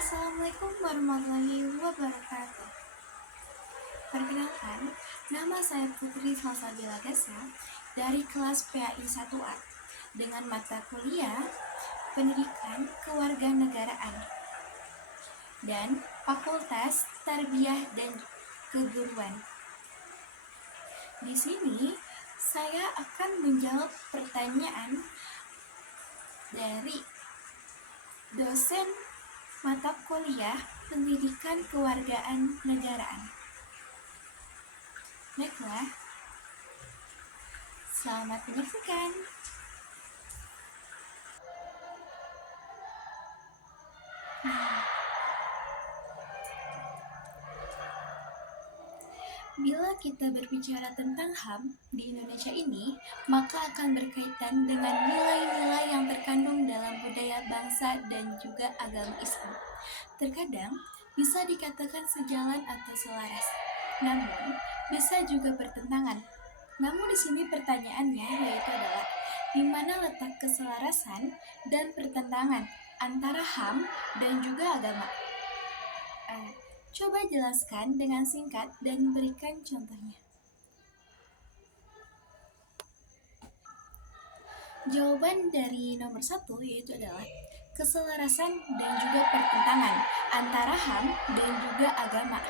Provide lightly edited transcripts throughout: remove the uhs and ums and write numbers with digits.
Assalamualaikum warahmatullahi wabarakatuh. Perkenalkan, nama saya Putri Salsabila Gasa dari kelas PAI 1A dengan mata kuliah Pendidikan Kewarganegaraan dan Fakultas Tarbiyah dan Keguruan. Di sini saya akan menjawab pertanyaan dari dosen mata kuliah Pendidikan Kewargaan Negaraan. Baiklah, selamat menyaksikan. Bila kita berbicara tentang HAM di Indonesia ini, maka akan berkaitan dengan nilai-nilai yang terkandung dalam budaya bangsa dan juga agama Islam. Terkadang bisa dikatakan sejalan atau selaras, namun bisa juga bertentangan. Namun di sini pertanyaannya yaitu adalah di mana letak keselarasan dan pertentangan antara HAM dan juga agama? Coba jelaskan dengan singkat dan berikan contohnya. Jawaban dari nomor 1 yaitu adalah keselarasan dan juga pertentangan antara HAM dan juga agama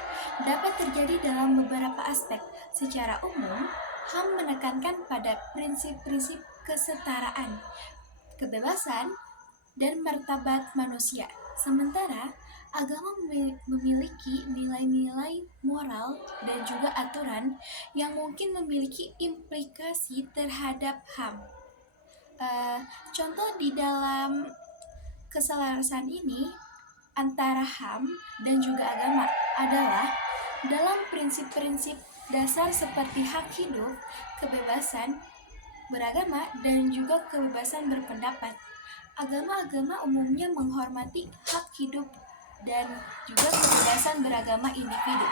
dapat terjadi dalam beberapa aspek. Secara umum, HAM menekankan pada prinsip-prinsip kesetaraan, kebebasan, dan martabat manusia. Sementara agama memiliki nilai-nilai moral dan juga aturan yang mungkin memiliki implikasi terhadap HAM. Contoh di dalam keselarasan ini antara HAM dan juga agama adalah dalam prinsip-prinsip dasar seperti hak hidup, kebebasan beragama, dan juga kebebasan berpendapat. Agama-agama umumnya menghormati hak hidup dan juga kebebasan beragama individu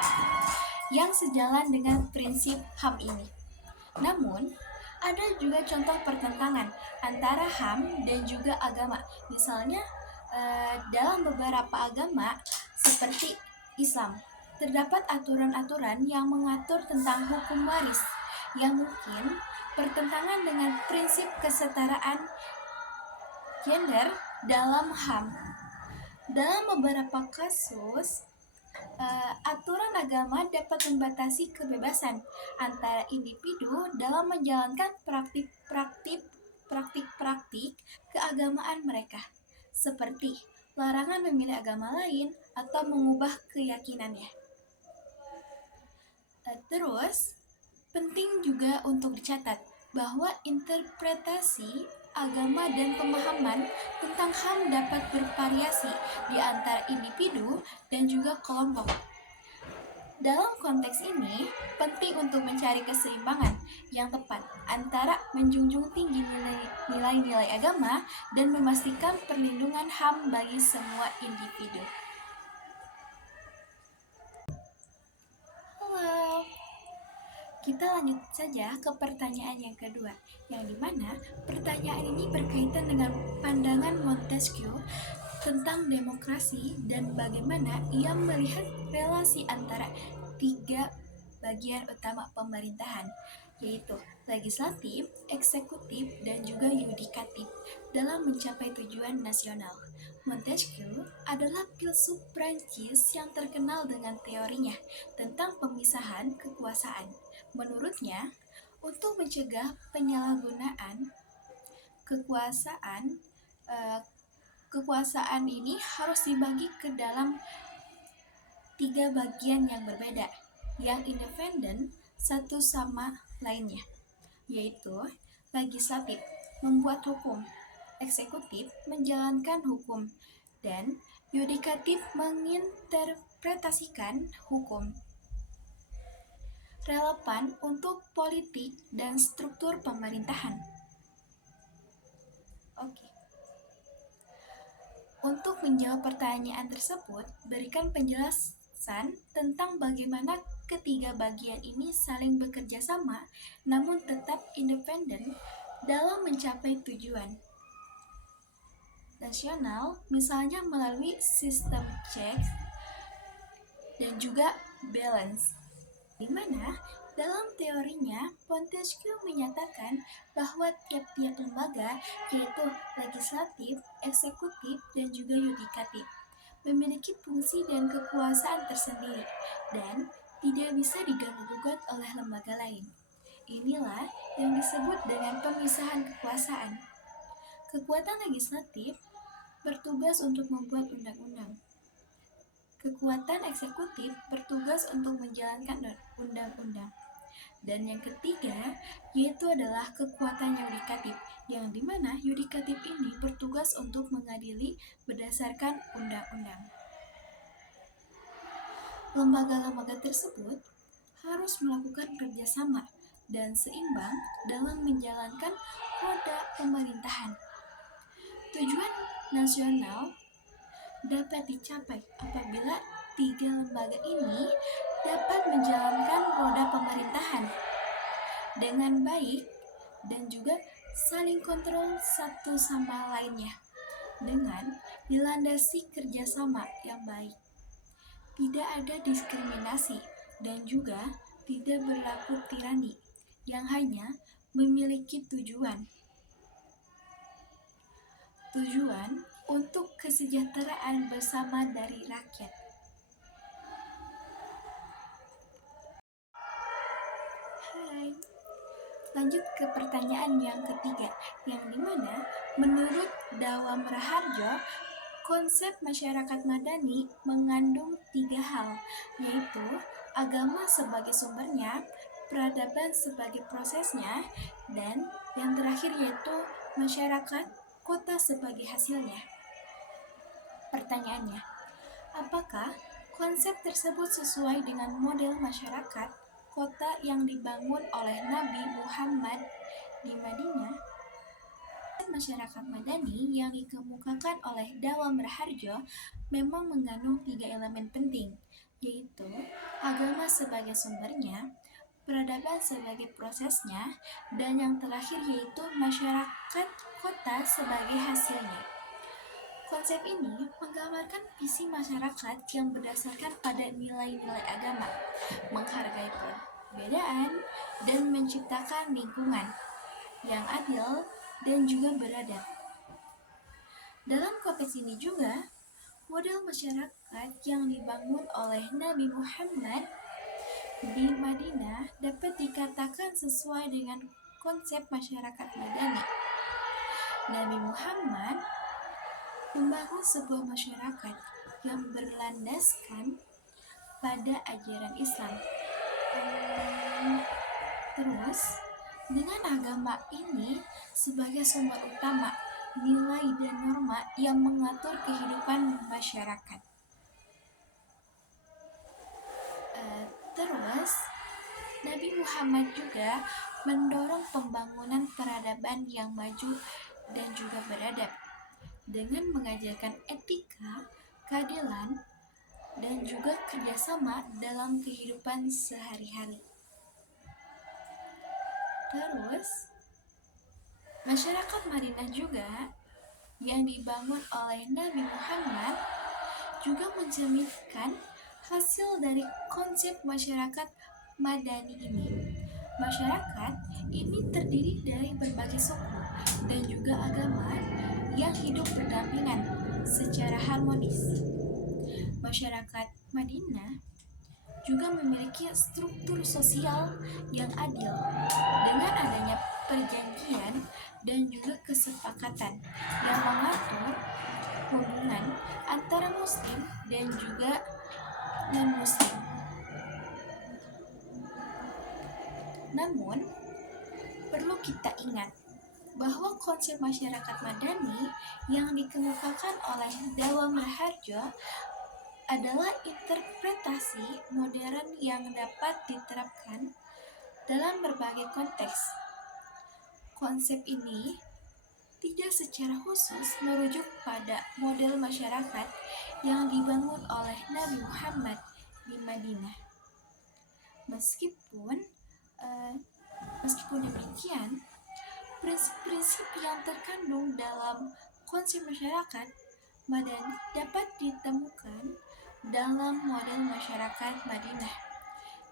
yang sejalan dengan prinsip HAM ini. Namun, ada juga contoh pertentangan antara HAM dan juga agama. Misalnya, dalam beberapa agama seperti Islam, terdapat aturan-aturan yang mengatur tentang hukum waris yang mungkin bertentangan dengan prinsip kesetaraan gender dalam HAM. Dalam beberapa kasus, aturan agama dapat membatasi kebebasan antara individu dalam menjalankan praktik-praktik keagamaan mereka, seperti larangan memilih agama lain atau mengubah keyakinannya. Terus, penting juga untuk dicatat bahwa interpretasi agama dan pemahaman tentang HAM dapat bervariasi di antara individu dan juga kelompok. Dalam konteks ini, penting untuk mencari keseimbangan yang tepat antara menjunjung tinggi nilai-nilai agama dan memastikan perlindungan HAM bagi semua individu. Halo, kita lanjut saja ke pertanyaan yang kedua, yang dimana pertanyaan ini berkaitan dengan pandangan Montesquieu tentang demokrasi dan bagaimana ia melihat relasi antara tiga bagian utama pemerintahan, yaitu legislatif, eksekutif, dan juga yudikatif dalam mencapai tujuan nasional. Montesquieu adalah filsuf Prancis yang terkenal dengan teorinya tentang pemisahan kekuasaan. Menurutnya, untuk mencegah penyalahgunaan kekuasaan ini harus dibagi ke dalam tiga bagian yang berbeda, yang independen satu sama lainnya, yaitu legislatif, membuat hukum, eksekutif, menjalankan hukum, dan yudikatif, menginterpretasikan hukum. Relevan untuk politik dan struktur pemerintahan. Oke. Untuk menjawab pertanyaan tersebut, berikan penjelasan tentang bagaimana ketiga bagian ini saling bekerja sama, namun tetap independen dalam mencapai tujuan. nasional, misalnya melalui sistem checks dan juga balance, di mana dalam teorinya Montesquieu menyatakan bahwa tiap-tiap lembaga, yaitu legislatif, eksekutif, dan juga yudikatif, memiliki fungsi dan kekuasaan tersendiri dan tidak bisa diganggu-gugat oleh lembaga lain. Inilah yang disebut dengan pemisahan kekuasaan. Kekuatan legislatif bertugas untuk membuat undang-undang. Kekuatan eksekutif bertugas untuk menjalankan undang-undang. Dan yang ketiga, yaitu adalah kekuatan yudikatif, yang dimana yudikatif ini bertugas untuk mengadili berdasarkan undang-undang. Lembaga-lembaga tersebut harus melakukan kerjasama dan seimbang dalam menjalankan roda pemerintahan. Tujuan nasional dapat dicapai apabila tiga lembaga ini dapat menjalankan roda pemerintahan dengan baik dan juga saling kontrol satu sama lainnya dengan dilandasi kerjasama yang baik. Tidak ada diskriminasi dan juga tidak berlaku tirani yang hanya memiliki tujuan untuk kesejahteraan bersama dari rakyat. Hai. Lanjut ke pertanyaan yang ketiga, yang dimana menurut Dawam Raharjo, konsep masyarakat madani mengandung tiga hal, yaitu agama sebagai sumbernya, peradaban sebagai prosesnya, dan yang terakhir yaitu masyarakat kota sebagai hasilnya. Pertanyaannya, apakah konsep tersebut sesuai dengan model masyarakat kota yang dibangun oleh Nabi Muhammad di Madinah? Masyarakat madani yang dikemukakan oleh Dawam Raharjo memang mengandung tiga elemen penting, yaitu agama sebagai sumbernya, peradaban sebagai prosesnya, dan yang terakhir yaitu masyarakat kota sebagai hasilnya. Konsep ini menggambarkan visi masyarakat yang berdasarkan pada nilai-nilai agama, menghargai perbedaan, dan menciptakan lingkungan yang adil dan juga beradab. Dalam konteks ini juga, model masyarakat yang dibangun oleh Nabi Muhammad di Madinah dapat dikatakan sesuai dengan konsep masyarakat madani. Nabi Muhammad membangun sebuah masyarakat yang berlandaskan pada ajaran Islam. Terus, dengan agama ini sebagai sumber utama nilai dan norma yang mengatur kehidupan masyarakat. Terus, Nabi Muhammad juga mendorong pembangunan peradaban yang maju dan juga beradab dengan mengajarkan etika, keadilan, dan juga kerjasama dalam kehidupan sehari-hari. Terus, masyarakat Madinah juga yang dibangun oleh Nabi Muhammad juga mencerminkan hasil dari konsep masyarakat madani ini. Masyarakat ini terdiri dari berbagai suku dan juga agama yang hidup berdampingan secara harmonis. Masyarakat Madinah juga memiliki struktur sosial yang adil dengan adanya perjanjian dan juga kesepakatan yang mengatur hubungan antara muslim dan juga non-muslim. Namun, perlu kita ingat bahwa konsep masyarakat madani yang dikemukakan oleh Dawam Raharjo adalah interpretasi modern yang dapat diterapkan dalam berbagai konteks. Konsep ini tidak secara khusus merujuk pada model masyarakat yang dibangun oleh Nabi Muhammad di Madinah. Meskipun demikian, prinsip-prinsip yang terkandung dalam konsep masyarakat Madani dapat ditemukan dalam model masyarakat Madinah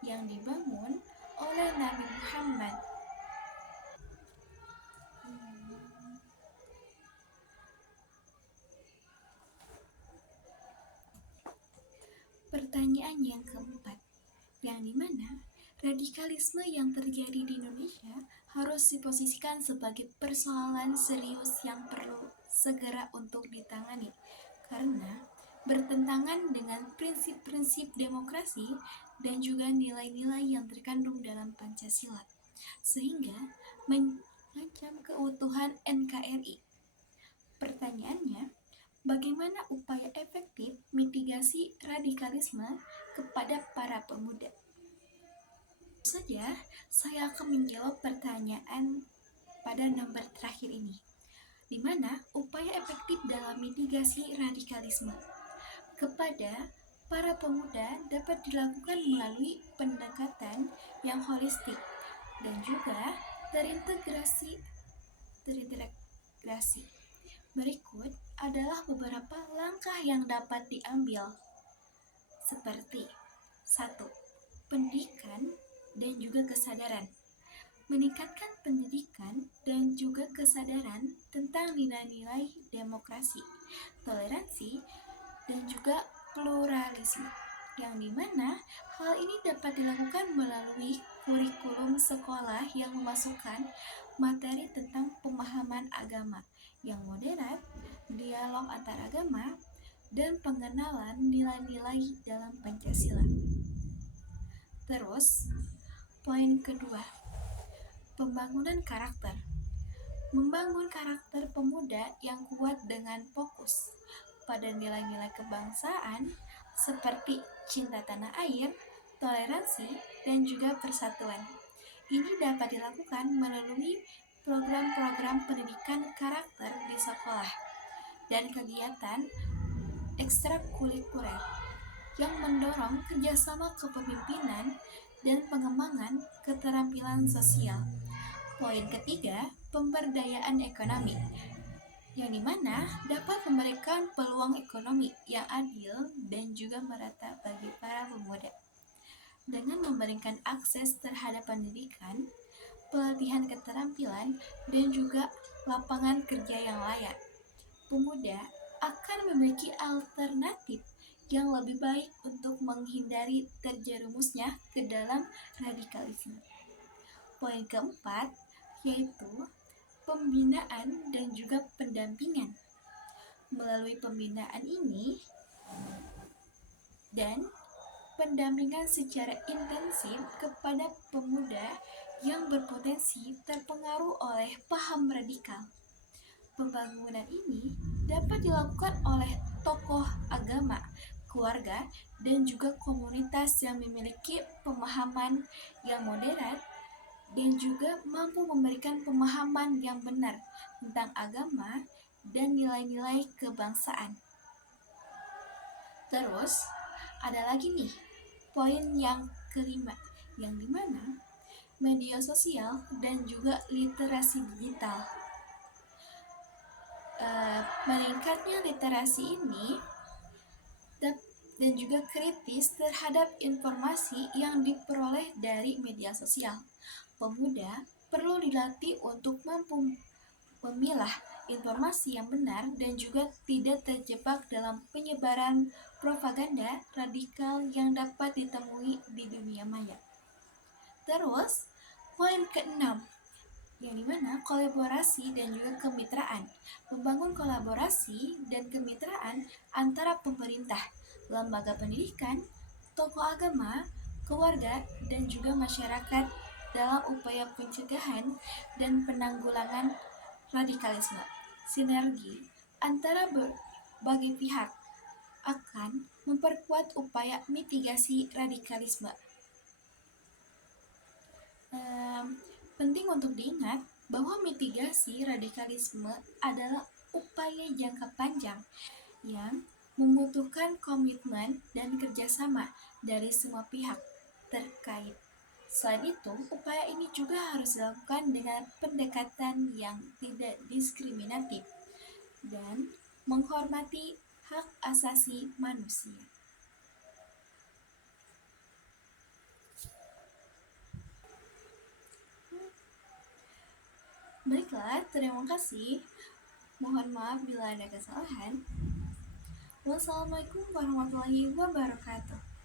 yang dibangun oleh Nabi Muhammad. Pertanyaan yang keempat, yang dimana radikalisme yang terjadi di Indonesia harus diposisikan sebagai persoalan serius yang perlu segera untuk ditangani, karena bertentangan dengan prinsip-prinsip demokrasi dan juga nilai-nilai yang terkandung dalam Pancasila, sehingga mengancam keutuhan NKRI. Pertanyaannya, bagaimana upaya efektif mitigasi radikalisme kepada para pemuda? Saja, saya akan menjawab pertanyaan pada nomor terakhir ini, di mana upaya efektif dalam mitigasi radikalisme kepada para pemuda dapat dilakukan melalui pendekatan yang holistik dan juga terintegrasi. Berikut adalah beberapa langkah yang dapat diambil, seperti 1. Pendidikan dan juga kesadaran. Meningkatkan pendidikan dan juga kesadaran tentang nilai-nilai demokrasi, toleransi, dan juga pluralisme, yang dimana hal ini dapat dilakukan melalui kurikulum sekolah yang memasukkan materi tentang pemahaman agama yang moderat, dialog antar agama, dan pengenalan nilai-nilai dalam Pancasila. Terus, poin kedua, pembangunan karakter. Membangun karakter pemuda yang kuat dengan fokus pada nilai-nilai kebangsaan seperti cinta tanah air, toleransi, dan juga persatuan. Ini dapat dilakukan melalui program-program pendidikan karakter di sekolah dan kegiatan ekstrakurikuler yang mendorong kerjasama kepemimpinan dan pengembangan keterampilan sosial. Poin ketiga, pemberdayaan ekonomi, yang dimana dapat memberikan peluang ekonomi yang adil dan juga merata bagi para pemuda dengan memberikan akses terhadap pendidikan, pelatihan keterampilan, dan juga lapangan kerja yang layak. Pemuda akan memiliki alternatif yang lebih baik untuk menghindari terjerumusnya ke dalam radikalisme. Poin keempat, yaitu pembinaan dan juga pendampingan. Melalui pembinaan ini dan pendampingan secara intensif kepada pemuda yang berpotensi terpengaruh oleh paham radikal. Pembangunan ini dapat dilakukan oleh tokoh agama, keluarga, dan juga komunitas yang memiliki pemahaman yang moderat dan juga mampu memberikan pemahaman yang benar tentang agama dan nilai-nilai kebangsaan. Terus, ada lagi nih, poin yang kelima, yang dimana media sosial dan juga literasi digital. Meningkatnya literasi ini dan juga kritis terhadap informasi yang diperoleh dari media sosial. Pemuda perlu dilatih untuk mampu memilah informasi yang benar dan juga tidak terjebak dalam penyebaran propaganda radikal yang dapat ditemui di dunia maya. Terus, poin ke-6, yang dimana kolaborasi dan juga kemitraan. Membangun kolaborasi dan kemitraan antara pemerintah, lembaga pendidikan, tokoh agama, keluarga, dan juga masyarakat dalam upaya pencegahan dan penanggulangan radikalisme. Sinergi antara berbagai pihak akan memperkuat upaya mitigasi radikalisme. Penting untuk diingat bahwa mitigasi radikalisme adalah upaya jangka panjang yang membutuhkan komitmen dan kerjasama dari semua pihak terkait. Selain itu, upaya ini juga harus dilakukan dengan pendekatan yang tidak diskriminatif dan menghormati hak asasi manusia. Baiklah, terima kasih. Mohon maaf bila ada kesalahan. Wassalamualaikum warahmatullahi wabarakatuh.